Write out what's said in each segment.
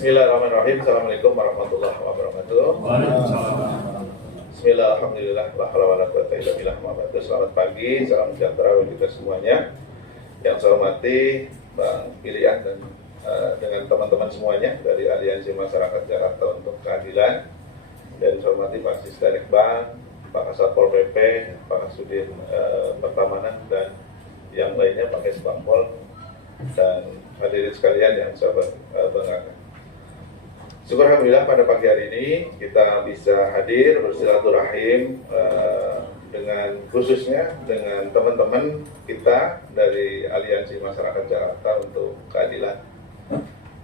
Bismillahirrahmanirrahim. Assalamualaikum warahmatullahi wabarakatuh. Bismillah, alhamdulillah, la haula wala quwwata illa billah. Selamat pagi, salam sejahtera bagi kita semuanya. Yang saya hormati Bang Pilihan dan dengan teman-teman semuanya dari Aliansi Masyarakat Jakarta untuk Keadilan. Dan saya hormati Pak Sisdanik Bank, Pak Kasat Pol PP, Pak Kasudin Pertamanan dan yang lainnya, Pak Kesbangpol dan hadirin sekalian yang saya banggakan. Syukur alhamdulillah pada pagi hari ini kita bisa hadir bersilaturahim dengan khususnya dengan teman-teman kita dari Aliansi Masyarakat Jakarta untuk Keadilan.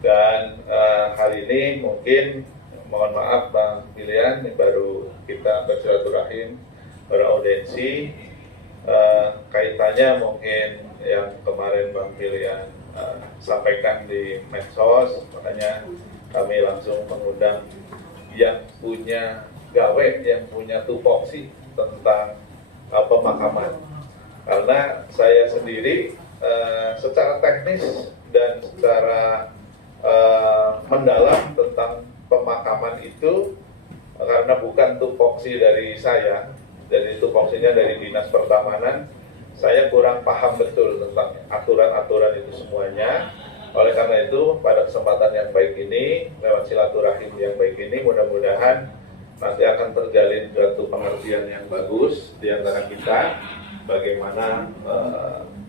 Dan hari ini mungkin mohon maaf Bang Pilihan, ini baru kita bersilaturahim, beraudensi, kaitannya mungkin yang kemarin Bang Pilihan sampaikan di medsos, makanya kami langsung mengundang yang punya gawe, yang punya tupoksi tentang pemakaman. Karena saya sendiri secara teknis dan secara mendalam tentang pemakaman itu, karena bukan tupoksi dari saya, jadi tupoksinya dari Dinas Pertamanan, saya kurang paham betul tentang aturan-aturan itu semuanya. Oleh karena itu, pada kesempatan yang baik ini, lewat silaturahim yang baik ini, mudah-mudahan nanti akan terjalin suatu pengertian yang bagus di antara kita, bagaimana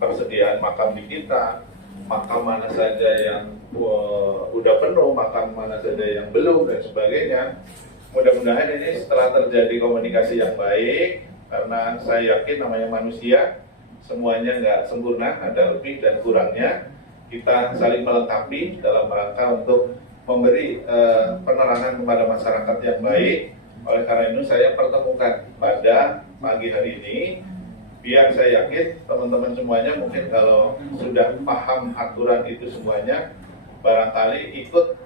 persediaan makam di kita, makam mana saja yang udah penuh, makam mana saja yang belum, dan sebagainya. Mudah-mudahan ini setelah terjadi komunikasi yang baik, karena saya yakin namanya manusia, semuanya nggak sempurna, ada lebih dan kurangnya. Kita saling melengkapi dalam rangka untuk memberi penerangan kepada masyarakat yang baik. Oleh karena itu saya pertemukan pada pagi hari ini, biar saya yakin teman-teman semuanya mungkin kalau sudah paham aturan itu semuanya, barangkali ikut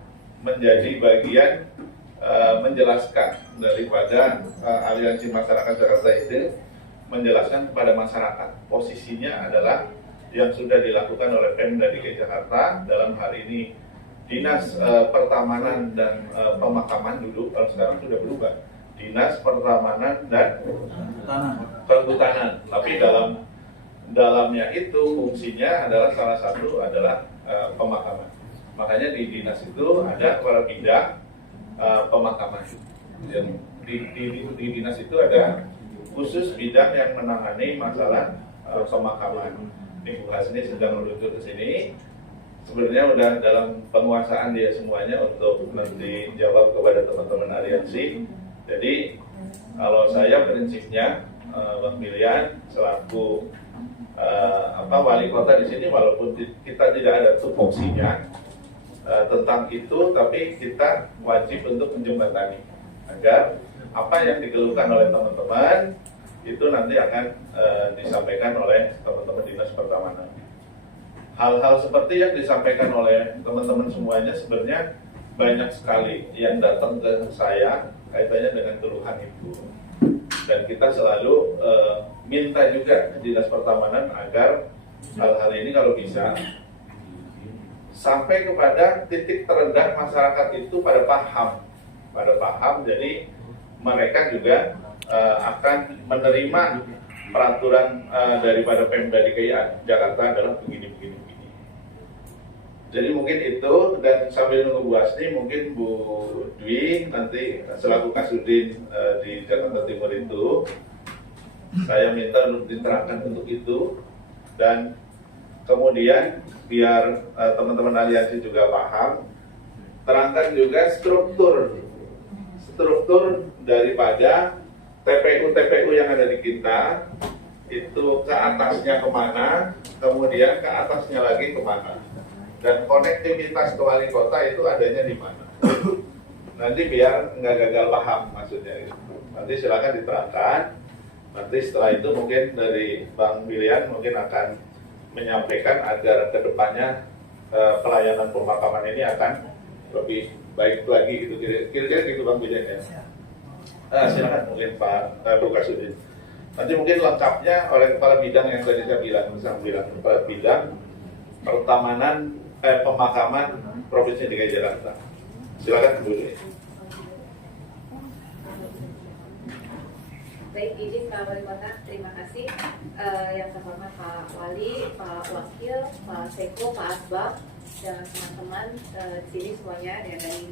menjadi bagian menjelaskan daripada Aliansi Masyarakat Jakarta itu, menjelaskan kepada masyarakat posisinya adalah yang sudah dilakukan oleh Pemda DKI Jakarta dalam hari ini Dinas Pertamanan dan Pemakaman dulu, kalau sekarang sudah berubah Dinas Pertamanan dan Kehutanan. Tapi dalamnya itu fungsinya adalah salah satu adalah pemakaman. Makanya di dinas itu ada kepala bidang pemakaman. Dan di dinas itu ada khusus bidang yang menangani masalah pemakaman. Ini Bukas ini sedang menuju ke sini. Sebenarnya udah dalam penguasaan dia semuanya untuk nanti jawab kepada teman-teman aliansi. Jadi kalau saya prinsipnya Bang Pilihan selaku wali kota di sini, walaupun kita tidak ada tupoksinya tentang itu, tapi kita wajib untuk menjembatani agar apa yang dikeluhkan oleh teman-teman itu nanti akan disampaikan oleh teman-teman Dinas Pertamanan. Hal-hal seperti yang disampaikan oleh teman-teman semuanya sebenarnya banyak sekali yang datang ke saya kaitannya dengan keluhan itu. Dan kita selalu minta juga ke Dinas Pertamanan agar hal-hal ini kalau bisa sampai kepada titik terendah masyarakat itu pada paham, jadi mereka juga akan menerima peraturan daripada Pemda DKI Jakarta adalah begini. Jadi mungkin itu, dan sambil nunggu Bu Asni, mungkin Bu Dwi nanti selaku Kasudin di Jakarta Timur itu, saya minta untuk diterangkan untuk itu, dan kemudian biar teman-teman aliansi juga paham, terangkan juga struktur daripada TPU yang ada di kita itu ke atasnya kemana, kemudian ke atasnya lagi kemana, dan konektivitas ke wali kota itu adanya di mana. Nanti biar nggak gagal paham maksudnya gitu. Nanti silakan diterangkan. Nanti setelah itu mungkin dari Bang Pilihan mungkin akan menyampaikan agar kedepannya pelayanan pemakaman ini akan lebih baik lagi gitu. Kira-kira gitu Bang Pilihan ya. Silakan mungkin Pak Kasudin. Nanti mungkin lengkapnya oleh kepala bidang yang tadi saya bilang, kepala bidang pemakaman Provinsi DKI Jakarta. Silakan Bu. Baik, izin Pak Wali Kota, terima kasih. Yang terhormat Pak Wali, Pak Wakil, Pak Seko, Pak Asbab, dan teman-teman di sini semuanya dan dari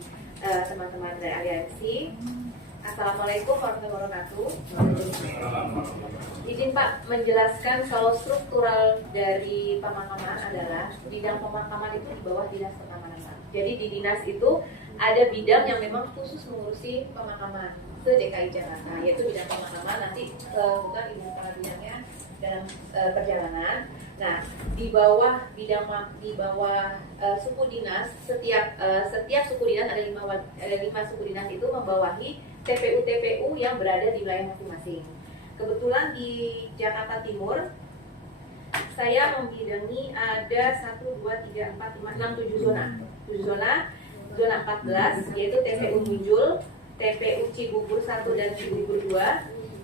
teman-teman dari aliansi. Assalamualaikum warahmatullahi wabarakatuh. Izin Pak menjelaskan kalau struktural dari pemakaman adalah bidang pemakaman itu di bawah dinas pertamanan. Jadi di dinas itu ada bidang yang memang khusus mengurusi pemakaman ke DKI Jakarta, yaitu bidang pemakaman. Nanti bukan ibu kepala bidangnya dalam perjalanan. Nah, di bawah suku dinas, setiap suku dinas ada 5 suku dinas itu membawahi TPU yang berada di wilayah masing-masing. Kebetulan di Jakarta Timur saya membidangi ada 1, 2, 3, 4, 5, 6, 7 zona. 7 zona. Zona 14 yaitu TPU Munjul, TPU Cibubur 1 dan Cibubur 2,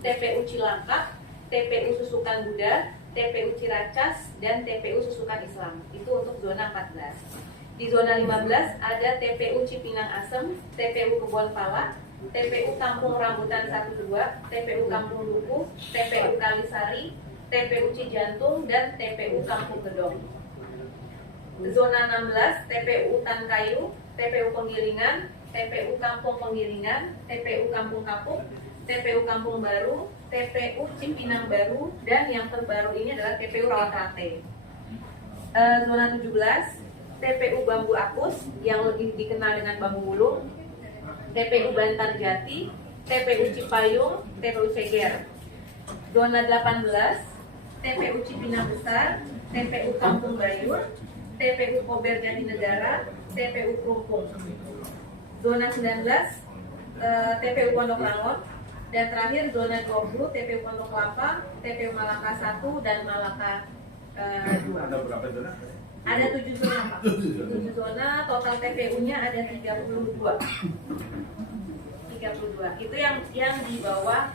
TPU Cilangkap, TPU Susukan Buddha, TPU Ciracas, dan TPU Susukan Islam. Itu untuk zona 14. Di zona 15 ada TPU Cipinang Asem, TPU Kebon Pala, TPU Kampung Rambutan 1-2, TPU Kampung Dukuh, TPU Kalisari, TPU Cijantung, dan TPU Kampung Gedong. Zona 16 TPU Tankayu, TPU Penggilingan, TPU Kampung Penggilingan, TPU Kampung Kapuk, TPU Kampung Baru, TPU Cipinang Baru, dan yang terbaru ini adalah TPU Rawat-Rate. Zona 17 TPU Bambu Apus yang lebih dikenal dengan Bambu Wulung, TPU Bantar Jati, TPU Cipayung, TPU Ceger. Zona 18 TPU Cipinang Besar, TPU Kampung Bayur, TPU Kober Jatinegara, TPU Krumpung. Zona 19 TPU Pondok Rangon, dan terakhir zona 20 TPU Pondok Kelapa, TPU Malaka 1 dan Malaka 2. Ada berapa zona? Ada 7 zona Pak. 7 zona, total TPU-nya ada 32. 32. Itu yang di bawah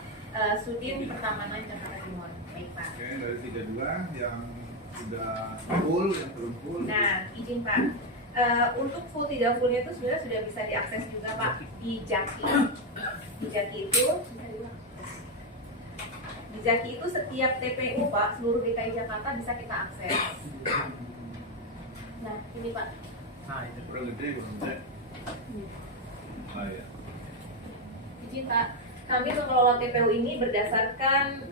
Sudin Pertamanan Jakarta Timur. Baik Pak. Oke, dari 32 yang sudah full, yang belum full. Nah, izin Pak. Untuk full tidak fullnya itu sebenarnya sudah bisa diakses juga Pak di Jaki. Di Jaki itu setiap TPU Pak seluruh DKI Jakarta bisa kita akses. Nah ini Pak. Nah itu perlu gede belum? Oh ya. Izin Pak, kami mengelola TPU ini berdasarkan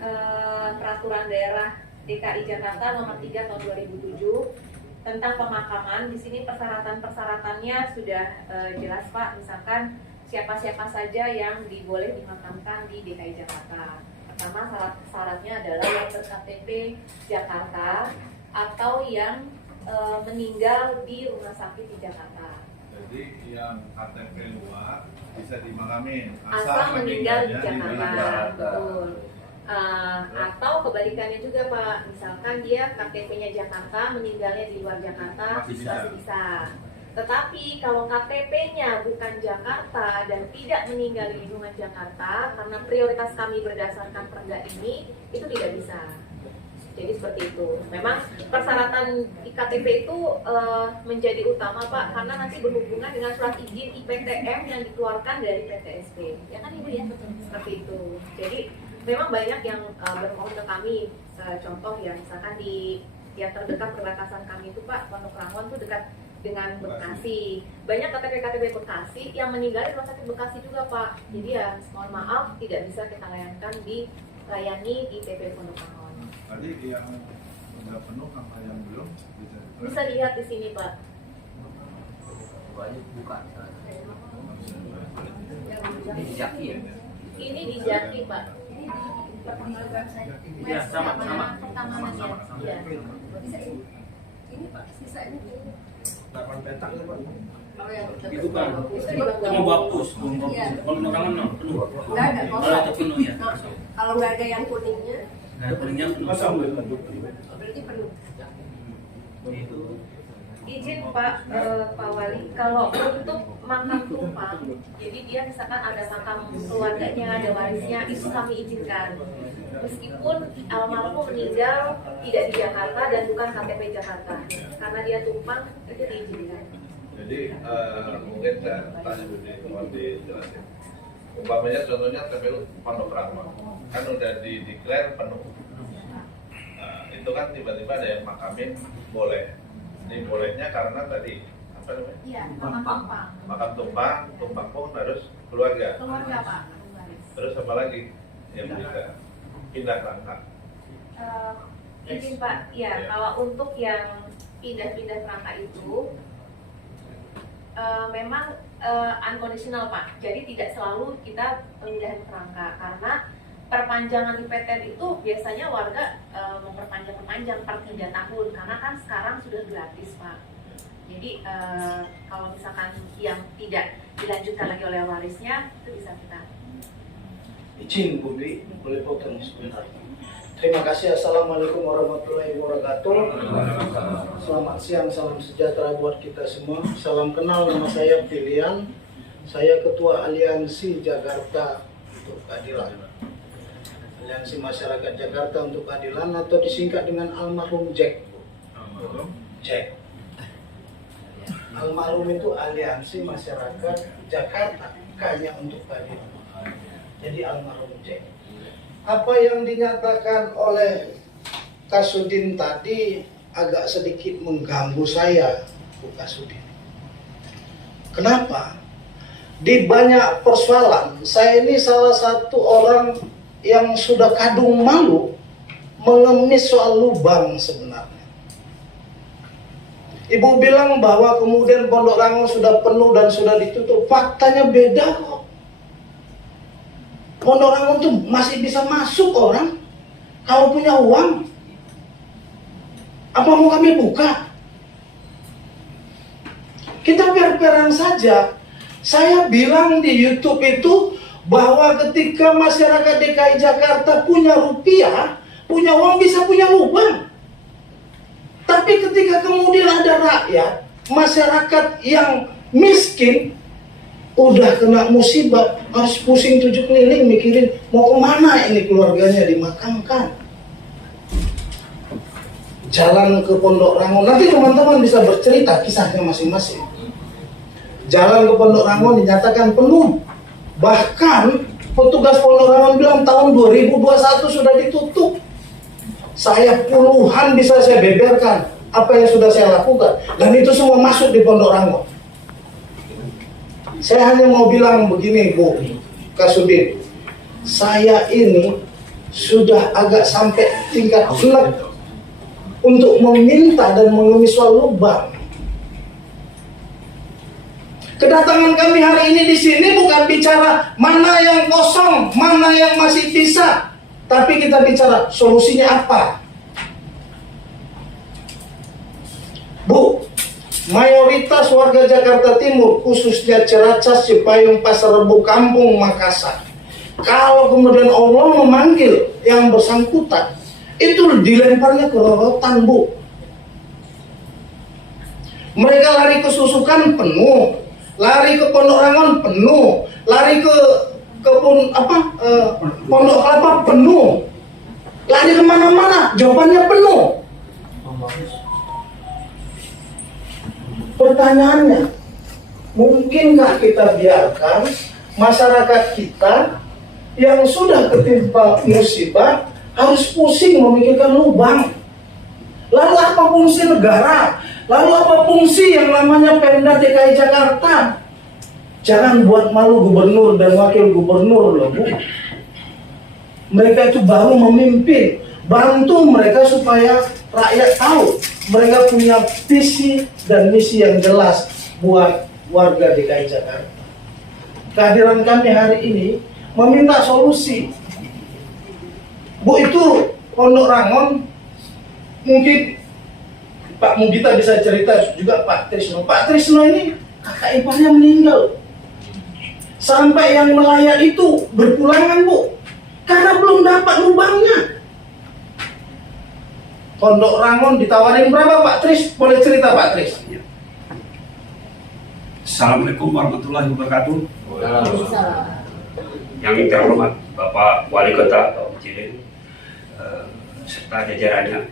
peraturan daerah DKI Jakarta nomor 3 tahun 2007 tentang pemakaman. Di sini persyaratan-persyaratannya sudah jelas Pak. Misalkan siapa-siapa saja yang boleh dimakamkan di DKI Jakarta. Pertama syaratnya adalah yang ber-KTP Jakarta atau yang meninggal di rumah sakit di Jakarta. Jadi yang KTP luar bisa dimakamin asal meninggal di Jakarta. Betul. Atau kebalikannya juga Pak, misalkan dia KTP-nya Jakarta, meninggalnya di luar Jakarta, masih bisa. Tetapi kalau KTP-nya bukan Jakarta dan tidak meninggal di lingkungan Jakarta, karena prioritas kami berdasarkan perda ini, itu tidak bisa. Jadi seperti itu. Memang persyaratan IKTP itu menjadi utama Pak, karena nanti berhubungan dengan surat izin IPTM yang dikeluarkan dari PTSP. Ya kan Ibu ya? Seperti itu. Jadi memang banyak yang bermohon ke kami. Contoh ya, misalkan di yang terdekat perbatasan kami itu Pak, Pondok Rangon itu dekat dengan Bekasi. Banyak KTP Bekasi yang meninggal di rumah sakit Bekasi juga Pak. Jadi ya mohon maaf tidak bisa kita layani di TP Pondok Rangon. Tadi yang sudah penuh sama yang belum bisa lihat di sini Pak. Banyak bukan. Ini di Jaki ya? Ini di Jaki Pak. Iya, sama. Iya. Ini Pak, sisanya 8 petak ya Pak. Itu kan Itu di bawah. cuma bagus. Kalau norangan no penuh. nggak ada Kalau kosong. itu penuh ya. Nah, kalau nggak ada yang kuningnya, Nah, kuningnya penuh. berarti penuh. Itu. Izin Pak Wali, kalau untuk makam tumpang, jadi dia misalkan ada makam keluarganya, ada warisnya, itu kami izinkan. Meskipun almarhum meninggal tidak di Jakarta dan bukan KTP Jakarta, karena dia tumpang itu diizinkan. Jadi mungkin saya tanya Budi, mohon dijelasin. Umpamanya contohnya TPU Pondok Rangon, kan udah dideklar penuh. Nah, itu kan tiba-tiba ada yang makamin boleh. Ini bolehnya karena tadi apa namanya? Iya, tumpang. Makam tumpang pun harus keluarga. Keluarga Pak. Terus apa lagi yang bisa pindah rangka? Izin Pak, ya kalau untuk yang pindah-pindah kerangka itu memang unconditional Pak. Jadi tidak selalu kita pemindahan kerangka karena perpanjangan IPTN itu biasanya warga memperpanjang per 3 tahun karena kan sekarang sudah gratis Pak. Jadi kalau misalkan yang tidak dilanjutkan lagi oleh warisnya itu bisa kita. Izin Bu Dwi, boleh potong sebentar. Terima kasih. Assalamualaikum warahmatullahi wabarakatuh. Selamat siang, salam sejahtera buat kita semua. Salam kenal, nama saya Pilihan. Saya Ketua Aliansi Jakarta untuk Keadilan. Aliansi Masyarakat Jakarta untuk Keadilan atau disingkat dengan Almarhum Jack. Jack. Almarhum itu Aliansi Masyarakat Jakarta Kaya untuk Keadilan. Jadi Almarhum Jack. Apa yang dinyatakan oleh Kasudin tadi agak sedikit mengganggu saya, Bu Kasudin. Kenapa? Di banyak persoalan, saya ini salah satu orang yang sudah kadung malu mengemis soal lubang sebenarnya. Ibu bilang bahwa kemudian Pondok Rangon sudah penuh dan sudah ditutup. Faktanya beda kok. Pondok Rangon tuh masih bisa masuk orang kalau punya uang. Apa mau kami buka? Kita fair-fairan saja. Saya bilang di YouTube itu bahwa ketika masyarakat DKI Jakarta punya rupiah, punya uang, bisa punya lubang. Tapi ketika kemudian ada rakyat, masyarakat yang miskin, udah kena musibah, harus pusing 7 keliling mikirin mau kemana ini keluarganya dimakamkan. Jalan ke Pondok Rangon, nanti teman-teman bisa bercerita kisahnya masing-masing. Jalan ke Pondok Rangon dinyatakan penuh. Bahkan petugas Pondok Rangon bilang tahun 2021 sudah ditutup. Saya puluhan bisa saya beberkan apa yang sudah saya lakukan. Dan itu semua masuk di Pondok Rangon. Saya hanya mau bilang begini Bu Kasudin, saya ini sudah agak sampai tingkat gelap untuk meminta dan mengemis soal lubang. Kedatangan kami hari ini di sini bukan bicara mana yang kosong, mana yang masih bisa, tapi kita bicara solusinya apa. Bu, mayoritas warga Jakarta Timur, khususnya Ciracas, Cipayung, Pasar Rebo, Kampung, Makassar, kalau kemudian Allah memanggil yang bersangkutan, itu dilemparnya ke rorotan Bu. Mereka lari ke Susukan penuh, lari ke Pondok Rangon penuh, lari ke Pondok Kelapa penuh, lari kemana-mana jawabannya penuh. Pertanyaannya, mungkinkah kita biarkan masyarakat kita yang sudah ketimpa musibah harus pusing memikirkan lubang? Lalu apa fungsi negara? Lalu apa fungsi yang namanya Pemda DKI Jakarta? Jangan buat malu gubernur dan wakil gubernur loh Bu. Mereka itu baru memimpin. Bantu mereka supaya rakyat tahu mereka punya visi dan misi yang jelas buat warga DKI Jakarta. Kehadiran kami hari ini meminta solusi. Bu, itu Pondok Rangon, mungkin Pak Mugita bisa cerita juga Pak Trisno. Pak Trisno ini kakak iparnya meninggal. Sampai yang nelayan itu berpulangan Bu, karena belum dapat lubangnya. Pondok Rangon ditawarin berapa Pak Tris? Boleh cerita Pak Tris? Assalamualaikum warahmatullahi wabarakatuh. Yang terhormat Bapak Wali Kota Pak Presiden serta jajarannya,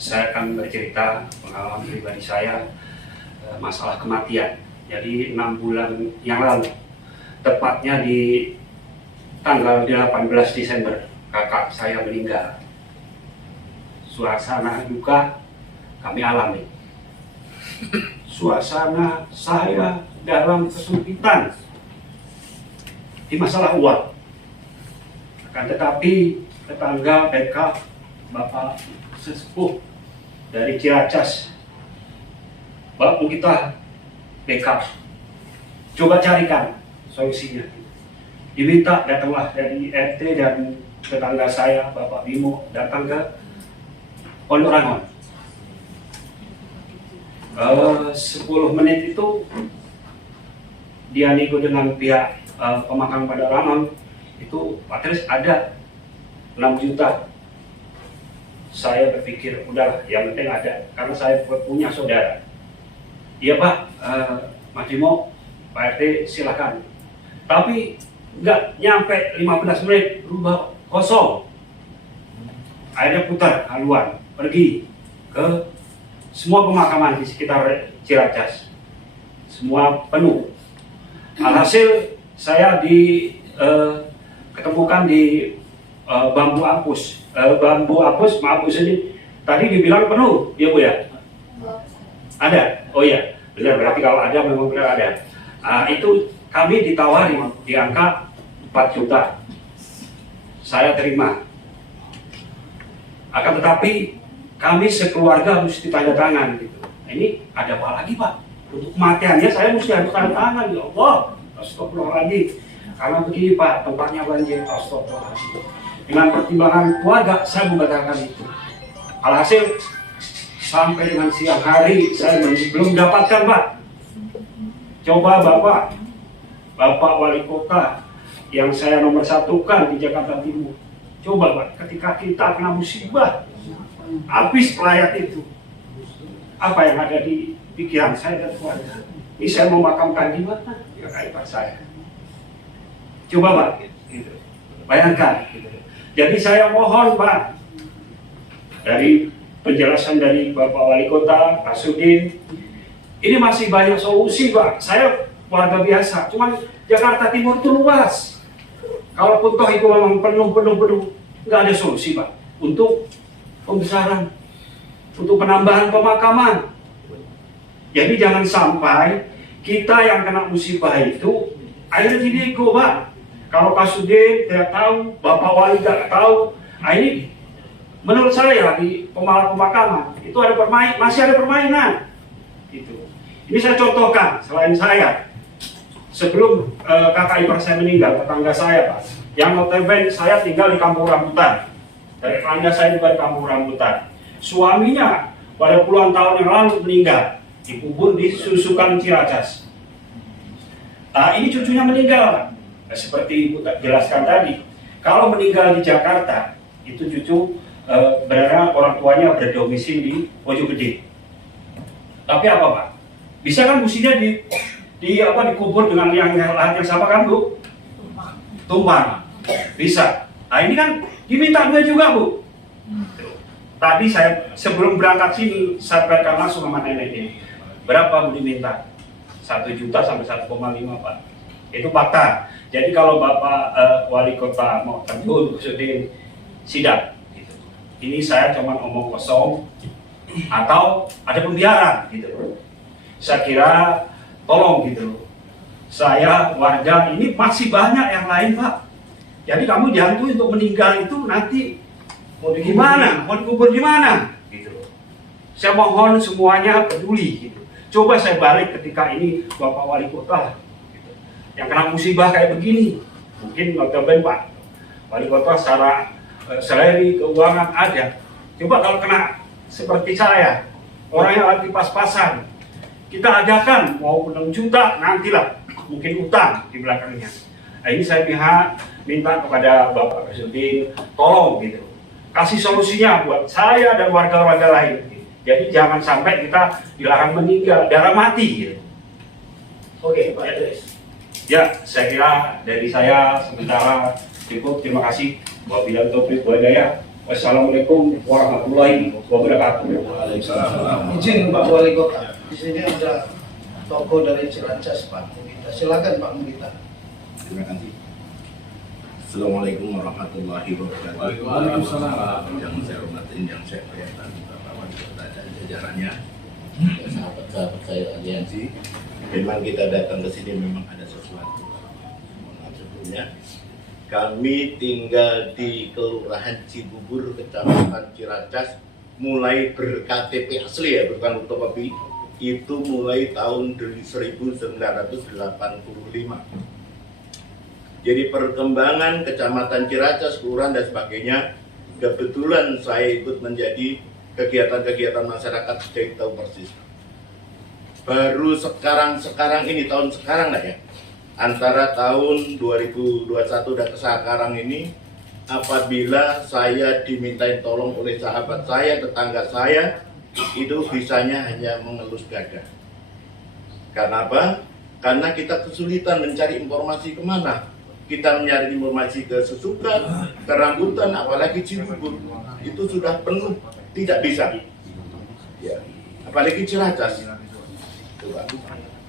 saya akan bercerita pengalaman pribadi saya masalah kematian. Jadi 6 bulan yang lalu, tepatnya di tanggal 18 Desember, kakak saya meninggal. Suasana duka kami alami. Suasana saya dalam kesulitan di masalah uang. Akan tetapi tetangga BK Bapak Sesepuh dari Ciracas, Bapak kita BK, coba carikan solusinya. Diminta datanglah dari RT dan tetangga saya Bapak Bimo datang ke Pondok Rangon. 10 menit itu dia nego dengan pihak pemakaman Pondok Rangon, itu Pak Tris ada 6 juta. Saya berpikir udahlah, yang penting ada, karena saya punya saudara. Iya Pak, Mas Bimo, Pak RT silakan. Tapi nggak nyampe 15 menit berubah kosong. Akhirnya putar haluan, pergi ke semua pemakaman di sekitar Ciracas. Semua penuh. Alhasil saya ketemukan di Bambu Apus. Bambu Apus, maaf Bu ini tadi dibilang penuh, ya Bu ya? Ada? Oh iya, benar, berarti kalau ada memang benar ada. Itu kami ditawari di angka 4 juta. Saya terima. Akan tetapi kami sekeluarga mesti tanda tangan gitu. Ini ada apa lagi Pak? Untuk kematiannya saya mesti harus tanda tangan, ya Allah. Astagfirullahaladzim. Karena begini Pak, tempatnya banjir. Astagfirullahaladzim. Dengan pertimbangan keluarga saya membatalkan itu. Alhasil sampai dengan siang hari saya belum dapatkan Pak. Coba Bapak Wali Kota yang saya nomor satukan di Jakarta Timur. Coba Pak, ketika kita kena musibah, habis pelayat itu, apa yang ada di pikiran saya dan keluarga? Ini saya mau makamkan di mana? Ya kayak Pak saya. Coba Pak, gitu. Bayangkan. Gitu. Jadi saya mohon Pak, dari penjelasan dari Bapak Wali Kota, Pak Sudin, ini masih banyak solusi Pak. Saya warga biasa, cuman Jakarta Timur itu luas. Kalaupun toh itu memang penuh, nggak ada solusi Pak untuk pembesaran, untuk penambahan pemakaman. Jadi jangan sampai kita yang kena musibah itu akhirnya dinego Pak. Kalau Pak Sudin tidak tahu, Bapak Wali tidak tahu, ini menurut saya di pemakaman itu ada masih ada permainan. Gitu. Ini saya contohkan, selain saya, sebelum kakak ipar saya meninggal, tetangga saya Pak, yang notabene saya tinggal di Kampung Rambutan. Dari tetangga saya juga di Kampung Rambutan. Suaminya pada puluhan tahun yang lalu meninggal, dikubur di Susukan Ciracas. Ini cucunya meninggal Pak. Seperti Ibu jelaskan tadi, kalau meninggal di Jakarta, itu cucu berada orang tuanya berdomisili di Bojonggede. Tapi apa Pak? Bisa kan musinya dikubur dengan lahan yang sama kan Bu? Tumpang. Bisa. Nah ini kan diminta duit juga Bu. Tadi saya sebelum berangkat sini saya berangkat langsung sama nenek ini. Berapa Bu diminta? 1 juta sampai 1,5 Pak. Itu fakta. Jadi kalau Bapak Wali Kota mau terjun Sudin sidang. Gitu. Ini saya cuma omong kosong atau ada pembiaran gitu. Saya kira tolong gitu. Saya warga ini masih banyak yang lain Pak. Jadi kamu jangan tuh untuk meninggal itu nanti mau di gimana, mau dikubur di mana gitu. Saya mohon semuanya peduli gitu. Coba saya balik ketika ini Bapak Wali Kota gitu, yang kena musibah kayak begini. Mungkin notabene Pak Wali Kota secara selari keuangan ada. Coba kalau kena seperti saya, orang yang lagi pas-pasan, kita adakan mau 6 juta nantilah mungkin utang di belakangnya. Nah, ini saya minta kepada Bapak Presiden tolong gitu, kasih solusinya buat saya dan warga-warga lain. Gitu. Jadi jangan sampai kita dilarang meninggal, darah mati. Gitu. Oke, Pak Idris. Ya, saya kira dari saya sementara cukup. Terima kasih. Wabillahi taufiq wal hidayah. Wassalamualaikum warahmatullahi wabarakatuh. Waalaikumsalam. Izin Pak Wali Kota, di sini ada tokoh dari Ciracas, Pak Mugita. Silakan Pak Mugita. Terima kasih. Assalamualaikum warahmatullahi wabarakatuh. Waalaikumsalam. Yang saya hormati, yang saya muliakan Bapak Wali Kota dan jajarannya, sahabat-sahabat saya aliansi. Memang kita datang ke sini memang ada sesuatu. Maaf sebelumnya. Kami tinggal di Kelurahan Cibubur, Kecamatan Ciracas, mulai ber-KTP asli ya, bukan fotokopi. Itu mulai tahun 1985. Jadi perkembangan Kecamatan Ciracas, kelurahan dan sebagainya, kebetulan saya ikut menjadi kegiatan-kegiatan masyarakat, saya tahu persis. Baru sekarang ini, tahun sekarang lah ya, antara tahun 2021 dan sekarang ini, apabila saya dimintain tolong oleh sahabat saya, tetangga saya, itu bisanya hanya mengelus dada. Karena apa? Karena kita kesulitan mencari informasi kemana. Kita mencari informasi ke Susukan, ke Rambutan, apalagi Cibubur. Itu sudah penuh, tidak bisa. Ya. Apalagi Ciracas.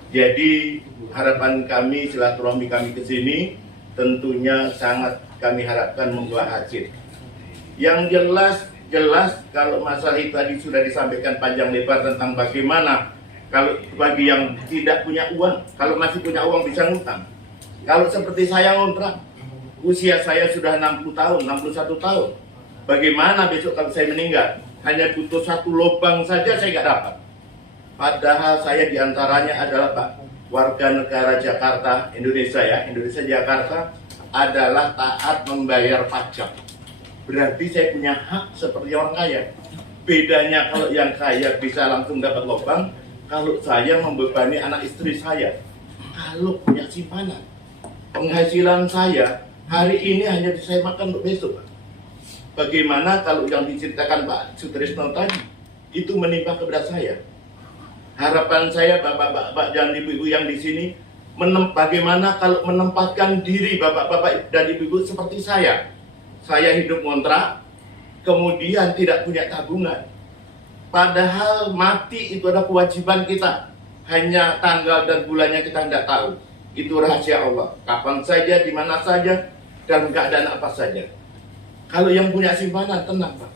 Jadi harapan kami, silaturahmi kami ke sini, tentunya sangat kami harapkan membuah hasil. Yang jelas kalau masalah itu tadi sudah disampaikan panjang lebar tentang bagaimana kalau bagi yang tidak punya uang, kalau masih punya uang bisa ngutang. Kalau seperti saya ngontrak, usia saya sudah 60 tahun, 61 tahun. Bagaimana besok kalau saya meninggal? Hanya butuh satu lubang saja saya nggak dapat. Padahal saya diantaranya adalah Pak, warga negara Jakarta, Indonesia ya, Indonesia Jakarta adalah taat membayar pajak. Berarti saya punya hak seperti orang kaya. Bedanya kalau yang kaya bisa langsung dapat lubang, kalau saya membebani anak istri saya. Kalau punya simpanan, penghasilan saya hari ini hanya bisa saya makan untuk besok. Bagaimana kalau yang diceritakan Pak Sutrisno tadi itu menimpa kepada saya? Harapan saya bapak-bapak dan ibu-ibu yang di sini, bagaimana kalau menempatkan diri bapak-bapak dan ibu-ibu seperti saya? Saya hidup ngontrak, kemudian tidak punya tabungan. Padahal mati itu adalah kewajiban kita. Hanya tanggal dan bulannya kita tidak tahu. Itu rahasia Allah. Kapan saja, di mana saja, dalam keadaan apa saja. Kalau yang punya simpanan, tenang Pak.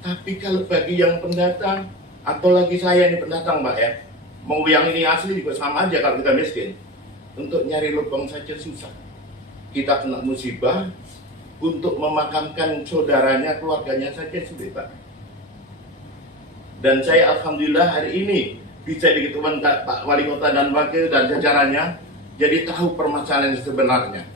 Tapi kalau bagi yang pendatang, atau lagi saya ini pendatang Pak ya, mau yang ini asli juga sama aja kalau kita miskin. Untuk nyari lubang saja susah. Kita kena musibah, untuk memakamkan saudaranya, keluarganya saja sulit Pak. Dan saya alhamdulillah hari ini bisa diketuan Pak Wali Kota dan Wakil dan jajarannya, jadi tahu permasalahan sebenarnya.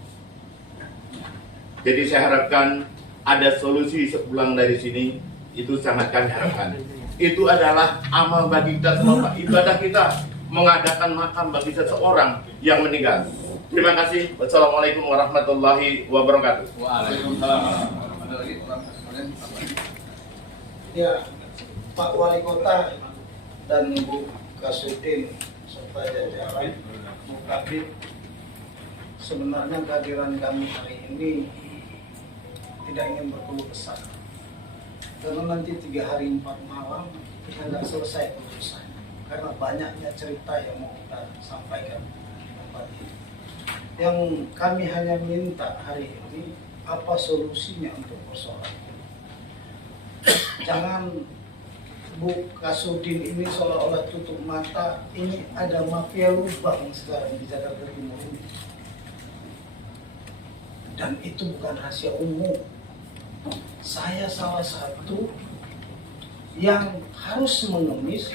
Jadi saya harapkan ada solusi sepulang dari sini, itu sangat kami harapkan. Itu adalah amal bagi kita semua, ibadah kita mengadakan makam bagi seseorang yang meninggal. Terima kasih. Wassalamualaikum warahmatullahi wabarakatuh. Ya, Pak Wali Kota dan Ibu Kasudin serta jajaran Mukabid, sebenarnya kehadiran kami hari ini tidak ingin berkeluh kesah, karena nanti 3 hari 4 malam kita nggak selesai urusan, karena banyaknya cerita yang mau kita sampaikan tempat ini. Yang kami hanya minta hari ini, apa solusinya untuk persoalan ini. Jangan Bu Kasudin ini seolah-olah tutup mata, ini ada mafia lubang sekarang di Jakarta Timur ini. Dan itu bukan rahasia umum. Saya salah satu yang harus mengemis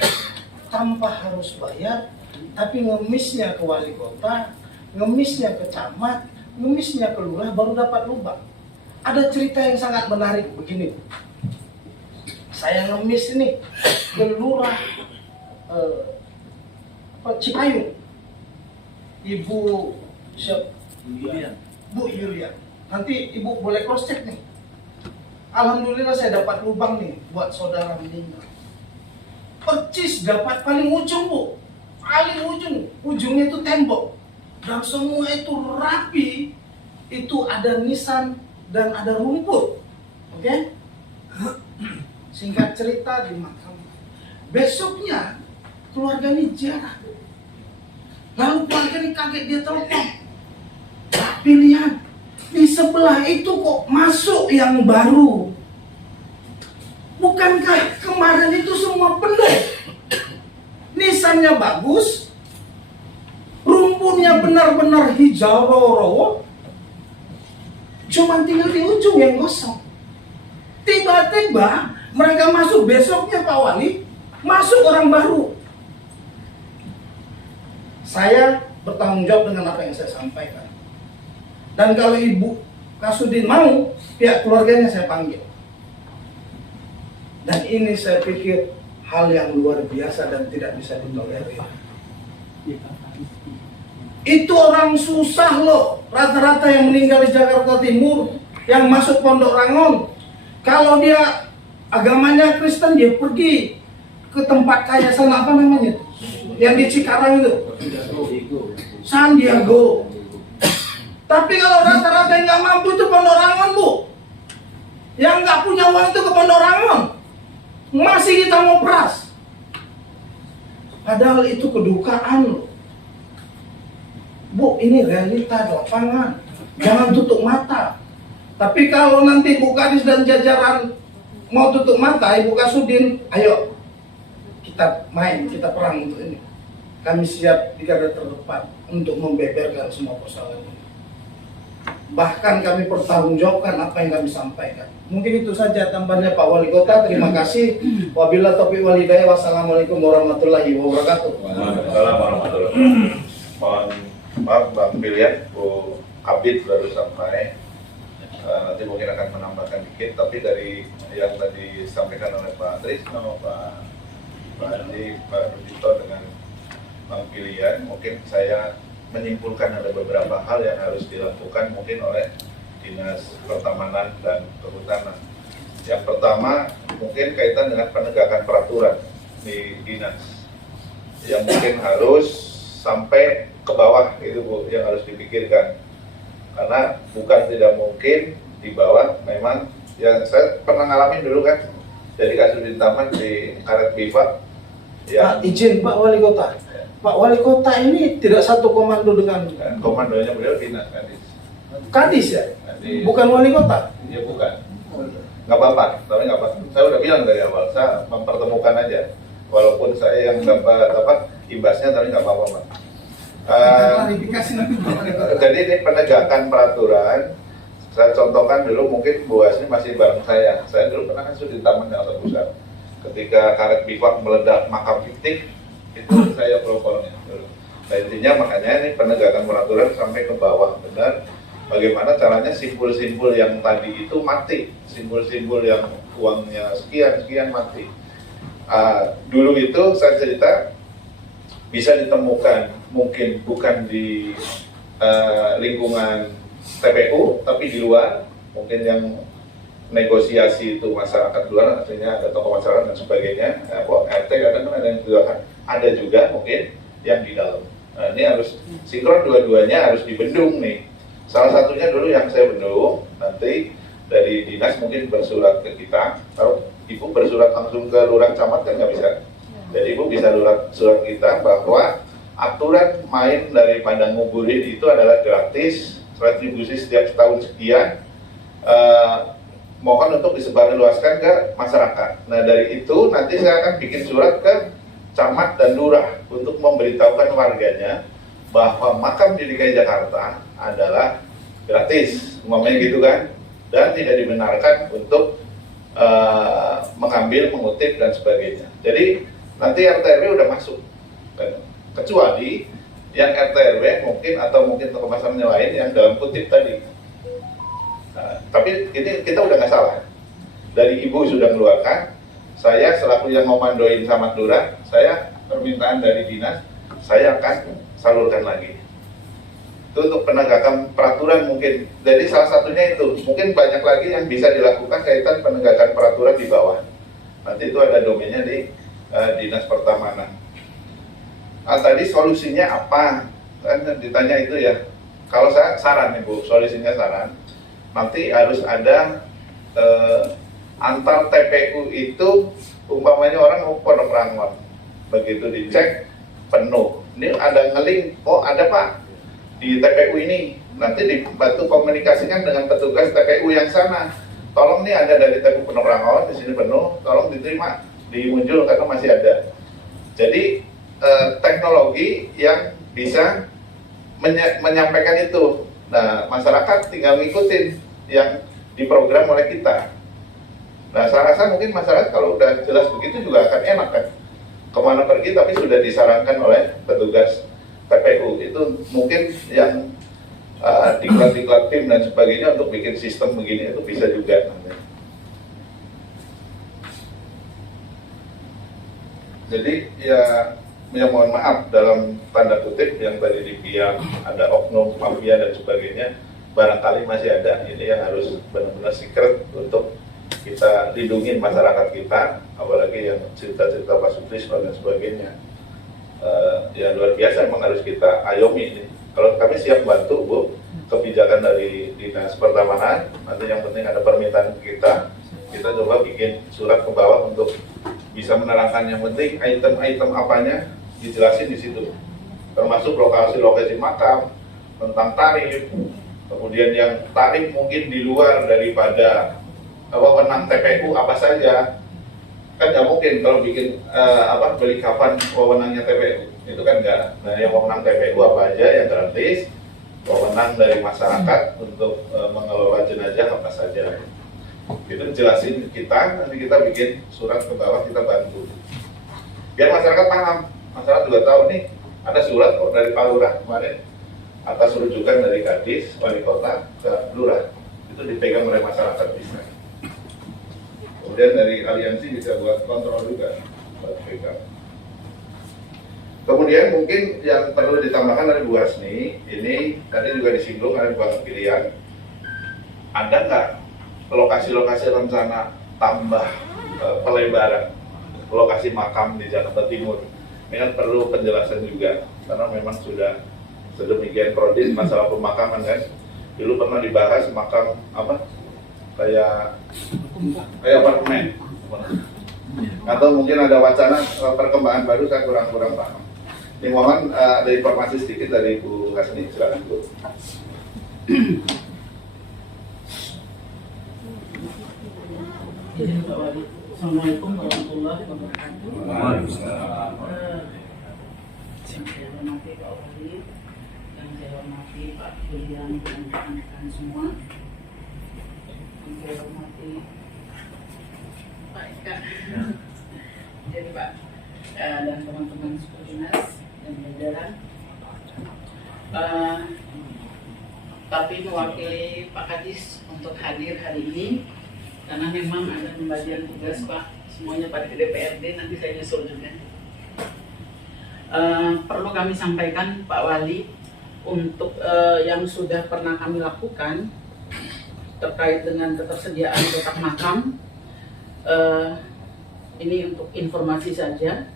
tanpa harus bayar, tapi ngemisnya ke wali kota, ngemisnya ke camat, ngemisnya ke lurah baru dapat lubang. Ada cerita yang sangat menarik begini. Saya ngemis nih ke lurah Cipayung, Ibu Bu Yulian. Nanti Ibu boleh cross check nih. Alhamdulillah saya dapat lubang nih buat saudara meninggal. Percis dapat paling ujung Bu, paling ujungnya itu tembok. Dan semua itu rapi, itu ada nisan dan ada rumput. Oke? Singkat cerita di makam. Besoknya keluarga ini ziarah. Lalu keluarga ini kaget, dia telepon. Tapi lihat, di sebelah itu kok masuk yang baru. Bukankah kemarin itu semua penuh? Nisannya bagus, rumputnya benar-benar hijau rawa-rawa, cuma tinggal di ujung yang kosong. Tiba-tiba mereka masuk besoknya Pak Wali, masuk orang baru. Saya bertanggung jawab dengan apa yang saya sampaikan. Dan kalau Ibu Kasudin mau, pihak keluarganya saya panggil. Dan ini saya pikir hal yang luar biasa dan tidak bisa ditolerir. Itu orang susah loh, rata-rata yang meninggal di Jakarta Timur, yang masuk Pondok Rangon. Kalau dia agamanya Kristen, dia pergi ke tempat kaya sana, apa namanya? Yang di Cikarang itu, San Diego. Tapi kalau rata-rata yang nggak mampu itu Pondok Rangon, Bu. Yang nggak punya uang itu ke Pondok Rangon. Masih kita mau peras. Padahal itu kedukaan loh. Bu, ini realita di lapangan. Jangan tutup mata. Tapi kalau nanti Bu Kadis dan jajaran mau tutup mata, Ibu Kasudin, ayo kita main, kita perang untuk ini. Kami siap di garda terdepan untuk membeberkan semua persoalan ini. Bahkan kami pertanggungjawabkan apa yang kami sampaikan. Mungkin itu saja tambahnya Pak Wali Kota. Terima kasih. Wabillahi taufiq wal hidayah. Wassalamualaikum warahmatullahi wabarakatuh. Waalaikumsalam warahmatullahi wabarakatuh. Mohon maaf Bang Pilihan, Bu Abid baru sampai. Nanti mungkin akan menambahkan dikit, tapi dari yang tadi disampaikan oleh Pak Trisno, Pak Andi, Pak Rudito dengan Bang Pilihan, mungkin saya menyimpulkan ada beberapa hal yang harus dilakukan mungkin oleh Dinas Pertamanan dan Kehutanan. Yang pertama mungkin kaitan dengan penegakan peraturan di dinas, yang mungkin harus sampai ke bawah itu Bu, yang harus dipikirkan. Karena bukan tidak mungkin di bawah, memang yang saya pernah ngalamin dulu kan, jadi Kasudin Taman di Karet Biva. Pak, izin Pak Wali Kota. Pak Wali Kota ini tidak satu komando dengan Komandonya beliau Dinas Kadis. Kadis ya? Kadis. Bukan Wali Kota? Iya bukan. Nggak apa-apa, tapi nggak apa-apa. Saya udah bilang dari awal, saya mempertemukan aja. Walaupun saya yang dapat imbasnya, tapi nggak apa-apa Pak. Klarifikasi nanti Pak Wali Kota. Jadi ini penegakan peraturan. Saya contohkan dulu, mungkin Bu Asni masih bareng saya. Saya dulu pernah kan di Taman yang terbesar. Ketika Karet Bifak meledak makam fiktif, itu saya prokolnya dulu. Nah intinya makanya ini penegakan peraturan sampai ke bawah, benar. Bagaimana caranya simpul-simpul yang tadi itu mati, simpul-simpul yang uangnya sekian mati. Dulu itu saya cerita bisa ditemukan mungkin bukan di lingkungan TPU, tapi di luar, mungkin yang negosiasi itu masyarakat luar, artinya ada tokoh masyarakat dan sebagainya. RT kadang ada yang juga, ada juga mungkin yang di dalam. Nah, ini harus sinkron, dua-duanya harus dibendung nih. Salah satunya dulu yang saya bendung, nanti dari dinas mungkin bersurat ke kita. Kalau Ibu bersurat langsung ke lurah camat kan nggak bisa. Jadi Ibu bisa surat kita bahwa aturan main dari Padang Nguburin itu adalah gratis, retribusi setiap tahun sekian. Mohon untuk disebarluaskan ke masyarakat. Nah dari itu nanti saya akan bikin surat ke camat dan lurah untuk memberitahukan warganya bahwa makam di DKI Jakarta adalah gratis, umpamanya gitu kan, dan tidak dibenarkan untuk mengambil, mengutip dan sebagainya. Jadi nanti RT RW udah masuk, kecuali yang RT RW mungkin atau mungkin tokoh masyarakat lain yang dalam kutip tadi. Tapi ini kita udah nggak salah. Dari Ibu sudah mengeluarkan, saya selaku yang ngomandoin sama lurah, saya permintaan dari dinas, saya akan salurkan lagi. Itu untuk penegakan peraturan mungkin. Jadi salah satunya itu, mungkin banyak lagi yang bisa dilakukan kaitan penegakan peraturan di bawah. Nanti itu ada domainnya di Dinas Pertamanan. Tadi solusinya apa? Kan ditanya itu ya. Kalau saya saran nih Bu, solusinya saran. Nanti harus ada antar TPU itu, umpamanya orang mau Pondok Rangon, begitu dicek penuh, ini ada nge-link, oh ada Pak di TPU ini, nanti dibantu komunikasikan dengan petugas TPU yang sana. Tolong nih ada dari TPU Penuh Rangawan di sini penuh, tolong diterima di Muncul karena masih ada. Jadi teknologi yang bisa menyampaikan itu. Nah, masyarakat tinggal ngikutin yang diprogram oleh kita. Nah, saya rasa mungkin masyarakat kalau udah jelas begitu juga akan enak kan. Kemana pergi tapi sudah disarankan oleh petugas TPU. Itu mungkin yang diklat-diklat tim dan sebagainya untuk bikin sistem begini itu bisa juga nanti. Jadi ya mohon maaf dalam tanda kutip yang tadi dibilang ada oknum mafia dan sebagainya, barangkali masih ada. Ini yang harus benar-benar secret untuk kita lindungi masyarakat kita, apalagi yang cerita-cerita Pak Sutrisno dan sebagainya. Ya luar biasa, emang harus kita ayomi ini. Kalau kami siap bantu Bu, kebijakan dari Dinas Pertamanan, nanti yang penting ada permintaan kita coba bikin surat ke bawah untuk bisa menerangkan. Yang penting item-item apanya dijelasin di situ, termasuk lokasi-lokasi makam, tentang tarif, kemudian yang tarif mungkin di luar daripada wewenang TPU apa saja. Kan nggak mungkin kalau bikin beli kapan wewenangnya TPU, itu kan nggak. Nah, yang wewenang TPU apa aja yang gratis, wewenang dari masyarakat untuk mengelola jenazah apa saja. Itu jelasin kita, nanti kita bikin surat ke bawah, kita bantu biar masyarakat paham. Masyarakat juga tahu nih ada surat kok dari Pak Lurah kemarin atas rujukan dari Kadis Wali Kota ke Lurah, itu dipegang oleh masyarakat bisa. Kemudian dari aliansi bisa buat kontrol juga, buat pegang. Kemudian mungkin yang perlu ditambahkan dari Bu Hasni, ini tadi juga disinggung ada bank pilihan. Ada nggak lokasi-lokasi rencana tambah pelebaran lokasi makam di Jakarta Timur? Ini kan perlu penjelasan juga, karena memang sudah sedemikian krodit masalah pemakaman kan. Dulu pernah dibahas makam kayak apartemen, atau mungkin ada wacana perkembangan baru, saya kurang paham. Ini mohon ada informasi sedikit dari Bu Hasni, silakan Bu. Assalamualaikum warahmatullahi wabarakatuh. Waalaikumsalam. Yang saya hormati Pak Wali, yang saya hormati Pak Julian dan rekan-rekan semua, yang saya hormati Pak Eka, jadi Pak dan teman-teman suku dinas dan jajaran. Tapi mewakili Pak Kadis untuk hadir hari ini, karena memang ada pembagian tugas Pak, semuanya pada DPRD, nanti saya nyusul juga. Perlu kami sampaikan Pak Wali, untuk yang sudah pernah kami lakukan terkait dengan ketersediaan petak makam, ini untuk informasi saja.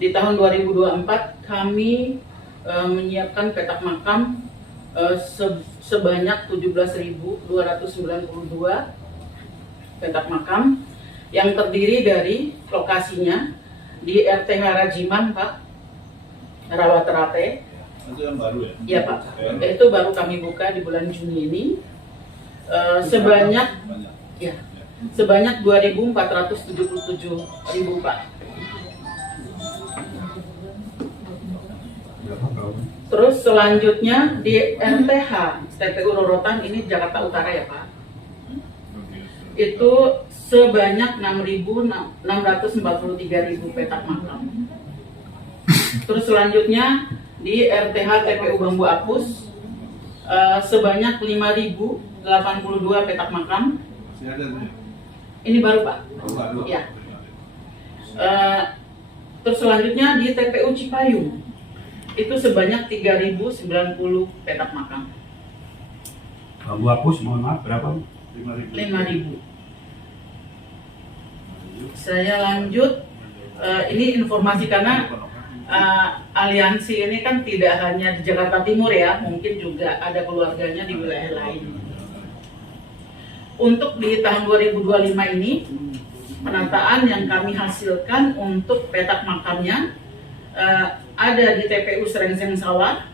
Di tahun 2024 kami menyiapkan petak makam sebanyak 17.292 petak makam yang terdiri dari lokasinya di RTH Rajiman Pak, Rawaterate. Itu yang baru ya? Iya Pak, itu baru kami buka di bulan Juni ini. Sebanyak 2.477.000 Pak. Terus selanjutnya di RTH TPU Rorotan, ini Jakarta Utara ya Pak, itu sebanyak 6.643.000 petak makam. Terus selanjutnya di RTH TPU Bambu Apus sebanyak 5.082 petak makam. Ini baru Pak. Ya. Terus selanjutnya di TPU Cipayung itu sebanyak 3.090 petak makam. Bambu Apus, mohon maaf, berapa? 5.000. Saya lanjut, ini informasi karena aliansi ini kan tidak hanya di Jakarta Timur ya, mungkin juga ada keluarganya di wilayah lain. Untuk di tahun 2025 ini, penataan yang kami hasilkan untuk petak makamnya ada di TPU Serengseng Sawah,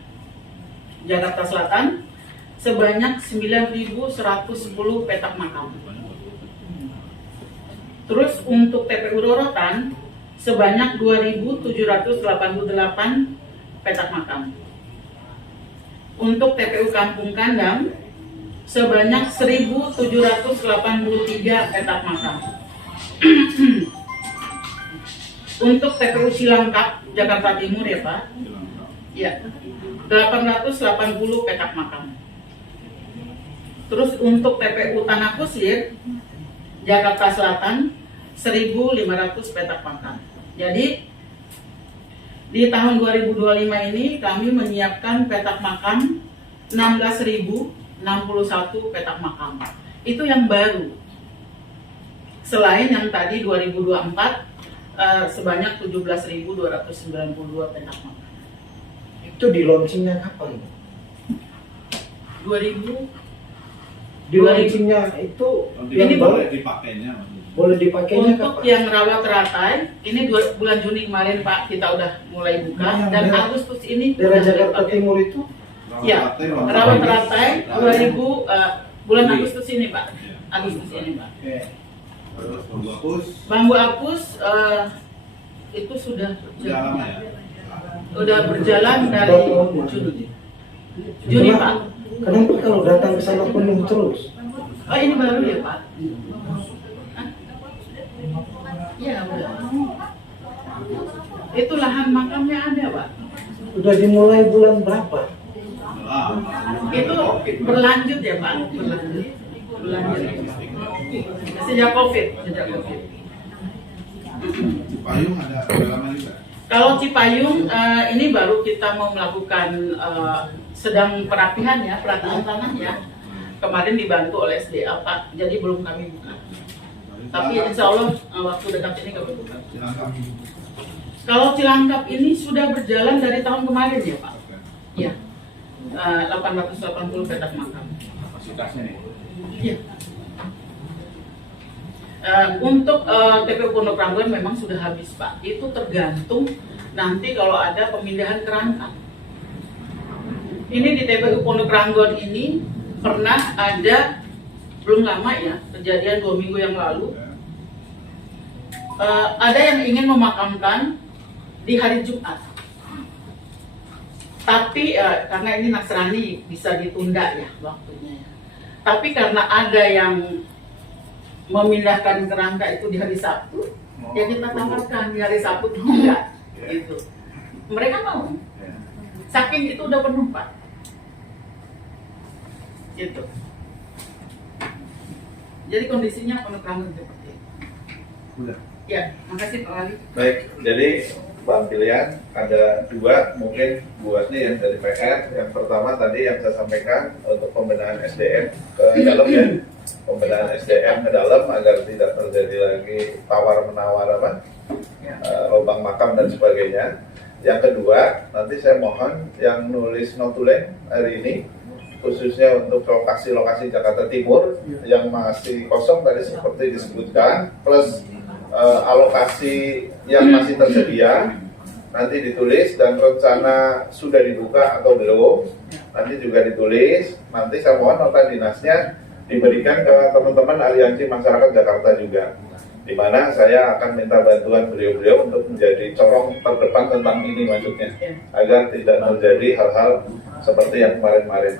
Jakarta Selatan, sebanyak 9.110 petak makam. Terus untuk TPU Rorotan sebanyak 2.788 petak makam. Untuk TPU Kampung Kandang sebanyak 1.783 petak makam. Untuk TPU Cilangkap, Jakarta Timur ya Pak, ya 880 petak makam. Terus untuk TPU Tanah Kusir, Jakarta Selatan 1.500 petak makam. Jadi di tahun 2025 ini kami menyiapkan petak makam 16.061 petak makam. Itu yang baru. Selain yang tadi 2024 sebanyak 17.292 petak makam. Itu di launchingnya kapan? 2000 Di launchingnya itu Ini boleh dipakainya. dipakainya untuk kapan? yang rawat teratai ini bulan Juni kemarin Pak kita udah mulai buka Nah, dan daerah- Agustus ini Daerah udah Jakarta dipakai. Timur itu Ya, rawat teratai 2000 bulan Agustus ini Pak. Agustus ini Pak. Bambu apus itu sudah lama ya. udah berjalan dari Juni Pak. Kenapa kalau datang ke sana penuh terus? Oh ini baru ya Pak? Iya udah. Itu lahan makamnya ada Pak. Udah dimulai bulan berapa? Itu berlanjut ya Pak, berlanjut. Sejak COVID. Payung ada lama juga. Kalau Cipayung ini baru kita mau melakukan sedang perapihan ya, perataan tanah ya. Kemarin dibantu oleh SDA Pak, jadi belum kami buka. Tapi insya Allah waktu dekat ini kami buka. Kalau Cilangkap ini sudah berjalan dari tahun kemarin ya Pak. Ya, 880 petak makam. Kapasitasnya nih. Iya. Untuk TPU Pondok Ranggon memang sudah habis Pak. Itu tergantung nanti kalau ada pemindahan kerangka. Ini di TPU Pondok Ranggon ini pernah ada belum lama ya kejadian 2 minggu yang lalu. Ada yang ingin memakamkan di hari Jumat. Tapi karena ini Nasrani bisa ditunda ya waktunya. Tapi karena ada yang memindahkan kerangka itu di hari Sabtu, ya kita tawarkan di hari Sabtu enggak, gitu. Mereka mau, saking itu udah penuh Pak, gitu. Jadi kondisinya penuh Ranggon seperti itu. Udah. Ya, makasih Pak Wali. Baik, jadi Bang Pilihan ada dua mungkin Bu Asni yang dari PR. Yang pertama tadi yang saya sampaikan untuk pembenahan SDM ke dalam ya, pembenahan SDM ke dalam agar tidak terjadi lagi tawar-menawar lubang makam dan sebagainya. Yang kedua, nanti saya mohon yang nulis notulen hari ini khususnya untuk lokasi-lokasi Jakarta Timur yang masih kosong tadi seperti disebutkan, plus alokasi yang masih tersedia nanti ditulis, dan rencana sudah dibuka atau belum nanti juga ditulis. Nanti saya mohon nota dinasnya diberikan ke teman-teman aliansi masyarakat Jakarta juga, di mana saya akan minta bantuan beliau-beliau untuk menjadi corong terdepan tentang ini maksudnya, agar tidak terjadi hal-hal seperti yang kemarin-kemarin.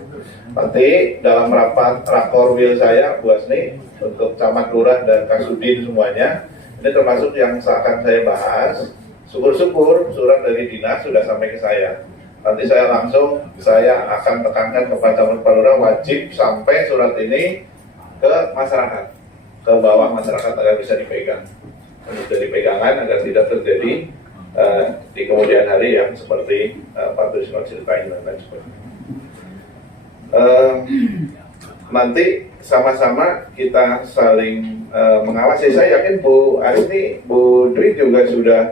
Nanti dalam rapat rakorwil saya Bu Asni untuk camat lurah dan kasudin semuanya, ini termasuk yang akan saya bahas. Syukur-syukur surat dari dinas sudah sampai ke saya. Nanti saya akan tekankan kepada camat lurah wajib sampai surat ini ke masyarakat, ke bawah masyarakat agar bisa dipegang, untuk jadi pegangan agar tidak terjadi di kemudian hari yang seperti Pak Trisno ceritain dan lain sebagainya. Nanti sama-sama kita saling mengawasi. Saya yakin Bu Asni, Bu Dwi juga sudah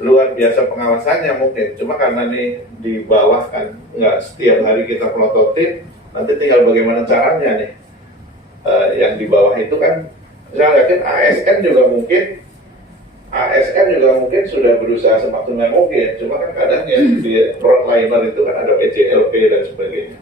luar biasa pengawasannya mungkin. Cuma karena ini di bawah kan, nggak setiap hari kita pelototin. Nanti tinggal bagaimana caranya nih. Yang di bawah itu kan, saya yakin ASN juga mungkin ASN juga mungkin sudah berusaha semaksimal mungkin, cuma kan kadang yang di frontliner itu kan ada PJLP dan sebagainya.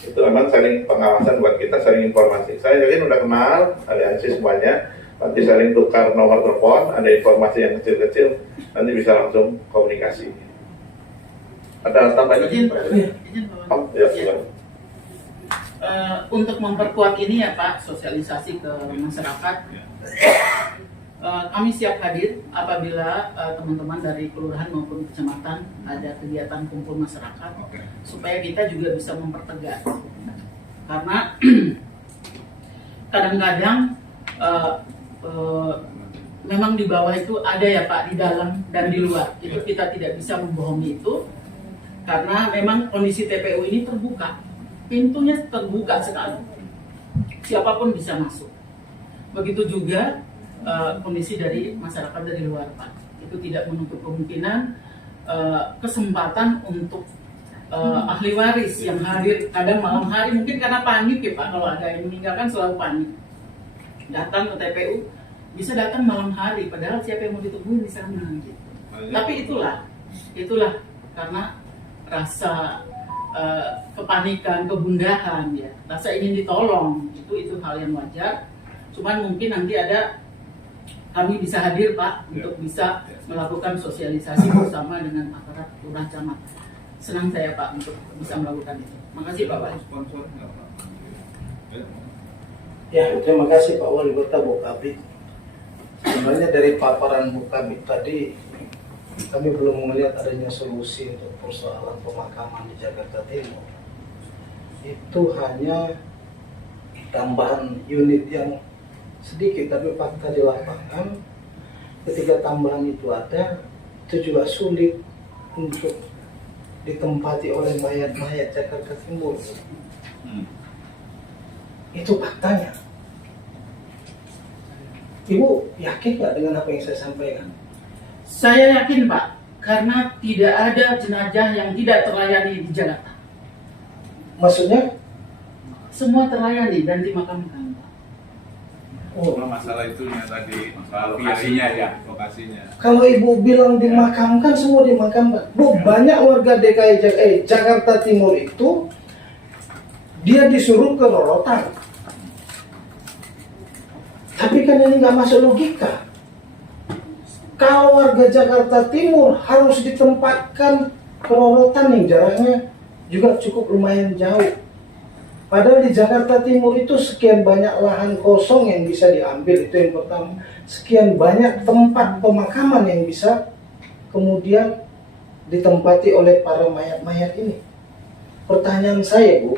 Itu memang saling pengawasan buat kita, saling informasi. Saya yakin udah kenal aliansi semuanya, nanti saling tukar nomor telepon, ada informasi yang kecil-kecil, nanti bisa langsung komunikasi. Ada tambahan? Izin Pak. Oh, ya, Ya. silakan. Untuk memperkuat ini ya Pak, sosialisasi ke masyarakat, kami siap hadir apabila teman-teman dari kelurahan maupun kecamatan ada kegiatan kumpul masyarakat, supaya kita juga bisa mempertegas. Karena kadang-kadang memang di bawah itu ada ya Pak, di dalam dan di luar. Itu kita tidak bisa membohongi itu, karena memang kondisi TPU ini terbuka, pintunya terbuka sekali, siapapun bisa masuk. Begitu juga kondisi dari masyarakat dari luar Pak, itu tidak menutup kemungkinan kesempatan untuk ahli waris yang hadir kadang malam hari, mungkin karena panik ya Pak, kalau ada yang meninggalkan selalu panik, datang ke TPU bisa datang malam hari, padahal siapa yang mau ditungguin di sana gitu. Tapi itulah karena rasa kepanikan, kegundahan ya, rasa ingin ditolong, itu hal yang wajar. Cuman mungkin nanti kami bisa hadir Pak untuk bisa melakukan sosialisasi bersama dengan aparat lurah camat. Senang saya Pak untuk bisa melakukan itu. Makasih Pak Wali. Ya, terima kasih Pak Wali Kota Bu Kabid. Sebenarnya dari paparan Bu Kabid tadi, kami belum melihat adanya solusi untuk persoalan pemakaman di Jakarta Timur. Itu hanya tambahan unit yang sedikit, tapi fakta di lapangan ketika tambahan itu ada, itu juga sulit untuk ditempati oleh mayat-mayat Jakarta Timur. Itu faktanya. Ibu yakin nggak dengan apa yang saya sampaikan? Saya yakin Pak, karena tidak ada jenazah yang tidak terlayani di Jakarta. Maksudnya? Semua terlayani dan dimakamkan Pak. Oh, Masalah itunya tadi, masalah lokasinya ya, lokasinya. kalau ibu bilang dimakamkan, semua dimakamkan. Bu, banyak warga Jakarta Timur itu dia disuruh ke Rorotan. Tapi kan ini nggak masuk logika. Kalau warga Jakarta Timur harus ditempatkan ke Rorotan yang jaraknya juga cukup lumayan jauh. Padahal di Jakarta Timur itu sekian banyak lahan kosong yang bisa diambil, itu yang pertama. Sekian banyak tempat pemakaman yang bisa kemudian ditempati oleh para mayat-mayat ini. Pertanyaan saya Bu,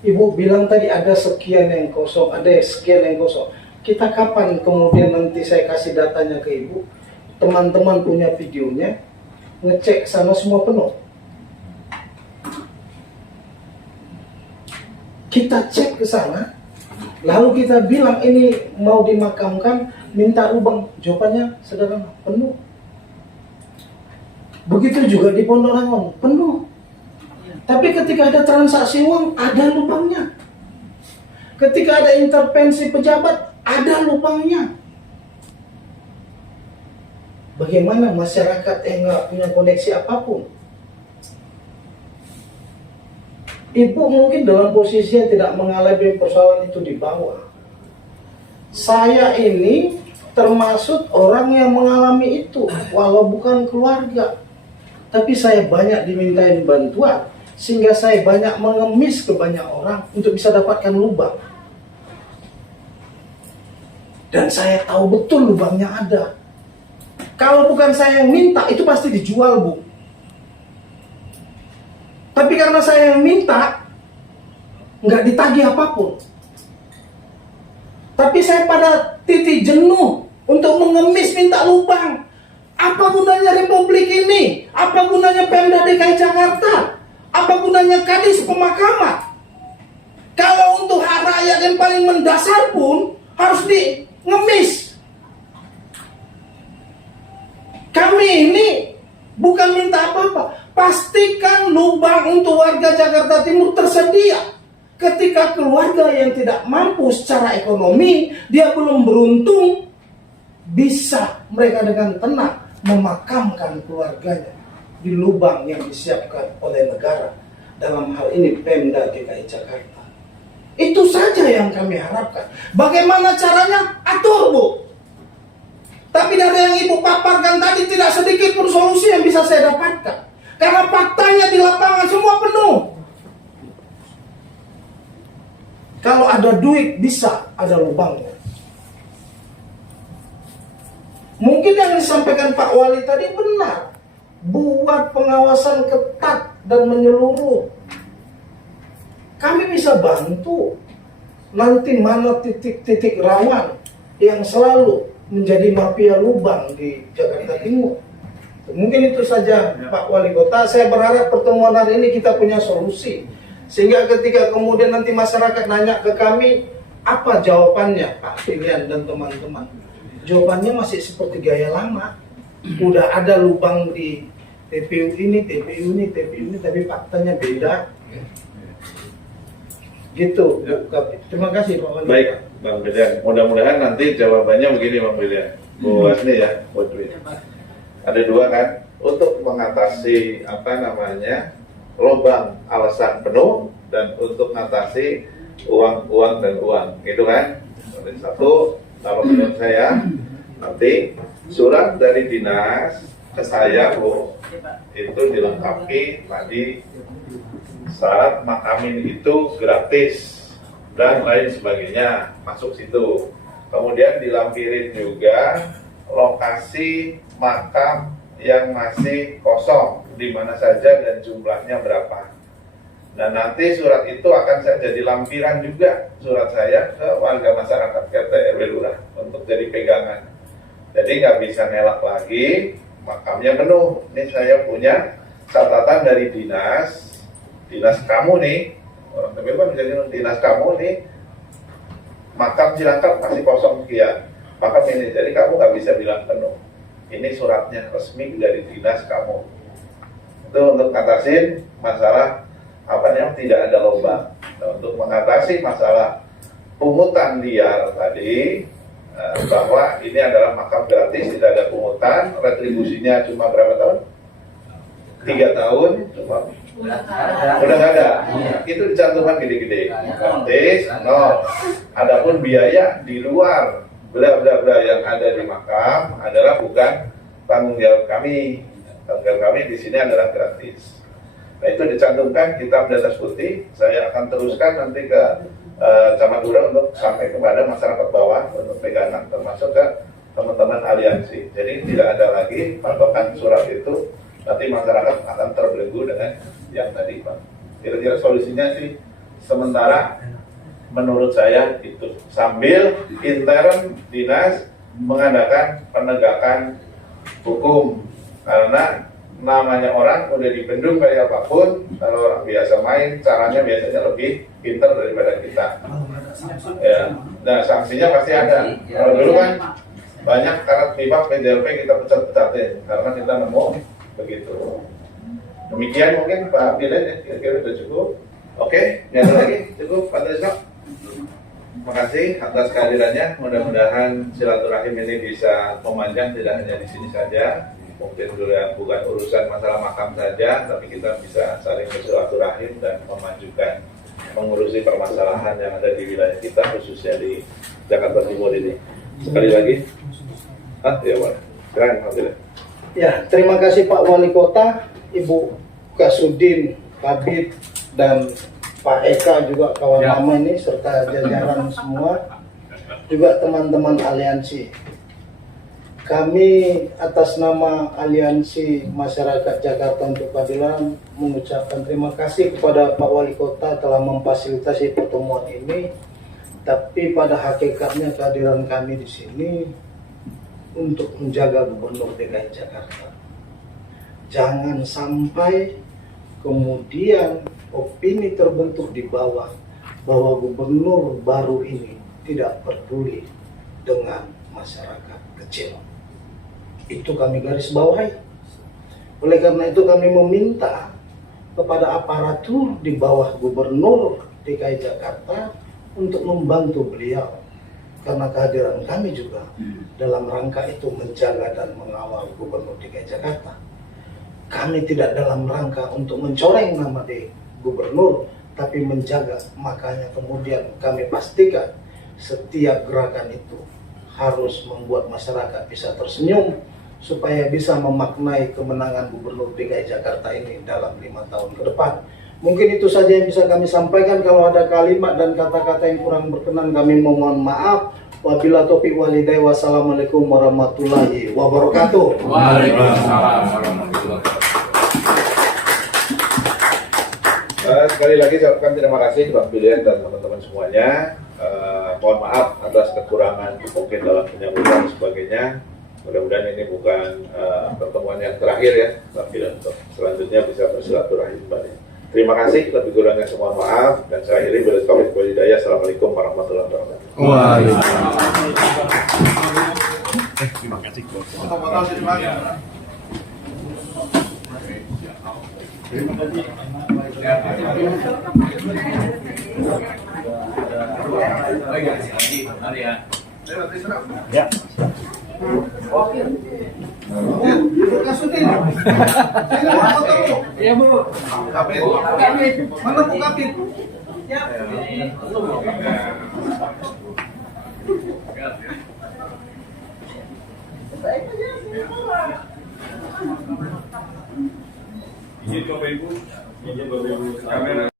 Ibu bilang tadi ada sekian yang kosong, ada sekian yang kosong. Kita kapan kemudian nanti saya kasih datanya ke Ibu, teman-teman punya videonya, ngecek sana semua penuh. Kita cek ke sana, lalu kita bilang ini mau dimakamkan, minta lubang. Jawabannya sederhana, penuh. Begitu juga di Pondok Rangon, penuh. Tapi ketika ada transaksi uang, ada lubangnya. Ketika ada intervensi pejabat, ada lubangnya. Bagaimana masyarakat yang nggak punya koneksi apapun? Ibu mungkin dalam posisi yang tidak mengalami persoalan itu di bawah. Saya ini termasuk orang yang mengalami itu, walau bukan keluarga. Tapi saya banyak dimintain bantuan, sehingga saya banyak mengemis ke banyak orang untuk bisa dapatkan lubang. Dan saya tahu betul lubangnya ada. Kalau bukan saya yang minta, itu pasti dijual, Bu. Tapi karena saya yang minta, nggak ditagih apapun. Tapi saya pada titik jenuh untuk mengemis minta lubang. Apa gunanya Republik ini? Apa gunanya Pemda DKI Jakarta? Apa gunanya Kadis Pemakaman? Kalau untuk hak rakyat yang paling mendasar pun harus ngemis. Kami ini bukan minta apa-apa. Pastikan lubang untuk warga Jakarta Timur tersedia. Ketika keluarga yang tidak mampu secara ekonomi, dia belum beruntung, bisa mereka dengan tenang memakamkan keluarganya di lubang yang disiapkan oleh negara, dalam hal ini Pemda DKI Jakarta. Itu saja yang kami harapkan. Bagaimana caranya? Atur, Bu. Tapi dari yang Ibu paparkan tadi tidak sedikit pun solusi yang bisa saya dapatkan. Karena faktanya di lapangan semua penuh. Kalau ada duit bisa ada lubangnya. Mungkin yang disampaikan Pak Wali tadi benar. Buat pengawasan ketat dan menyeluruh. Kami bisa bantu. Nanti mana titik-titik rawan yang selalu menjadi mafia lubang di Jakarta Timur. Mungkin itu saja Pak Wali Kota. Saya berharap pertemuan hari ini kita punya solusi. Sehingga ketika kemudian nanti masyarakat nanya ke kami, apa jawabannya Pak Filian dan teman-teman? Jawabannya masih seperti gaya lama. Udah ada lubang di TPU ini, TPU ini, TPU ini, tapi faktanya beda. Gitu, Bu Kabid. Terima kasih Pak Wali. Baik, Bang Filian. Mudah-mudahan nanti jawabannya begini Bang Filian. Bu Asni ya, Bu Dwi. Ada dua kan, untuk mengatasi lubang alasan penuh dan untuk mengatasi uang dan uang, gitu kan? Satu, kalau menurut saya nanti surat dari dinas ke saya, Bu, itu dilengkapi tadi syarat makamin itu gratis dan lain sebagainya, masuk situ. Kemudian dilampirin juga lokasi makam yang masih kosong di mana saja dan jumlahnya berapa. Dan nanti surat itu akan saya jadi lampiran juga, surat saya ke warga masyarakat RT RW Lurah untuk jadi pegangan. Jadi nggak bisa nelak lagi, makamnya penuh. Ini saya punya catatan dari dinas kamu nih, orang TPU kan bisa dinas kamu nih, makam Cilangkap masih kosong sekian, makam ini, jadi kamu nggak bisa bilang penuh. Ini suratnya resmi dari dinas kamu. Itu untuk ngatasin masalah tidak ada lubang. Nah, untuk mengatasi masalah pungutan liar tadi, bahwa ini adalah makam gratis, tidak ada pungutan, retribusinya cuma berapa tahun? 3 tahun, cuma udah nggak ada. Itu dicantumkan gede-gede. Gratis, nol. Adapun biaya di luar bla bla bla yang ada di makam adalah bukan tanggung jawab kami. Tanggung jawab kami di sini adalah gratis. Nah, itu dicantumkan hitam di atas putih. Saya akan teruskan nanti ke Camat Dura untuk sampai kepada masyarakat bawah untuk pegangan, termasuk ke teman-teman aliansi. Jadi tidak ada lagi patokan surat itu. Nanti masyarakat akan terbelenggu dengan yang tadi, Pak. Kira-kira solusinya sih sementara menurut saya itu, sambil intern dinas mengadakan penegakan hukum, karena namanya orang udah dibendung kayak apapun. Kalau orang biasa main, caranya biasanya lebih pintar daripada kita. Ya, nah sanksinya pasti ada. Kalau dulu kan banyak karat pipa PDLP kita pecat-pecatin karena kita nemu begitu. Demikian mungkin Pak Bilen ya, kira-kira sudah cukup. Oke, yang lagi cukup Pak Trisno. Terima kasih atas kehadirannya. Mudah-mudahan silaturahim ini bisa memanjang, tidak hanya di sini saja. Mungkin bukan urusan masalah makam saja, tapi kita bisa saling bersilaturahim dan memajukan, mengurusi permasalahan yang ada di wilayah kita, khususnya di Jakarta Timur ini. Sekali lagi, ya Pak. Silakan. Ya, terima kasih Pak Wali Kota, Ibu Kasudin, Kabid, dan Pak Eka juga kawan lama ini, serta jajaran semua, juga teman-teman aliansi. Kami atas nama Aliansi Masyarakat Jakarta untuk Keadilan mengucapkan terima kasih kepada Pak Wali Kota telah memfasilitasi pertemuan ini. Tapi pada hakikatnya kehadiran kami di sini untuk menjaga Gubernur DKI Jakarta. Jangan sampai kemudian opini terbentuk di bawah bahwa gubernur baru ini tidak peduli dengan masyarakat kecil. Itu kami garis bawahi. Oleh karena itu kami meminta kepada aparatur di bawah Gubernur DKI Jakarta untuk membantu beliau karena kehadiran kami juga dalam rangka itu menjaga dan mengawal Gubernur DKI Jakarta. Kami tidak dalam rangka untuk mencoreng nama di Gubernur, tapi menjaga. Makanya kemudian kami pastikan setiap gerakan itu harus membuat masyarakat bisa tersenyum, supaya bisa memaknai kemenangan Gubernur DKI Jakarta ini dalam 5 tahun ke depan. Mungkin itu saja yang bisa kami sampaikan. Kalau ada kalimat dan kata-kata yang kurang berkenan, kami mohon maaf. Wabillahi taufiq wal hidayah. Wassalamualaikum warahmatullahi wabarakatuh. Waalaikumsalam warahmatullahi wabarakatuh. Sekali lagi saya ucapkan terima kasih Bang Pilihan dan teman-teman semuanya. Mohon maaf atas kekurangan mungkin dalam penyambutan dan sebagainya. Mudah-mudahan ini bukan pertemuan yang terakhir ya, tapi untuk selanjutnya bisa bersilaturahim kembali. Terima kasih, lebih kurangnya semua maaf, dan saya akhiri bila taufiq wal hidayah. Assalamualaikum warahmatullahi wabarakatuh. Terima kasih. Ya Bu. Kapit. Mana Bu Kapit? Ya. Izin Bapak Ibu, kamera.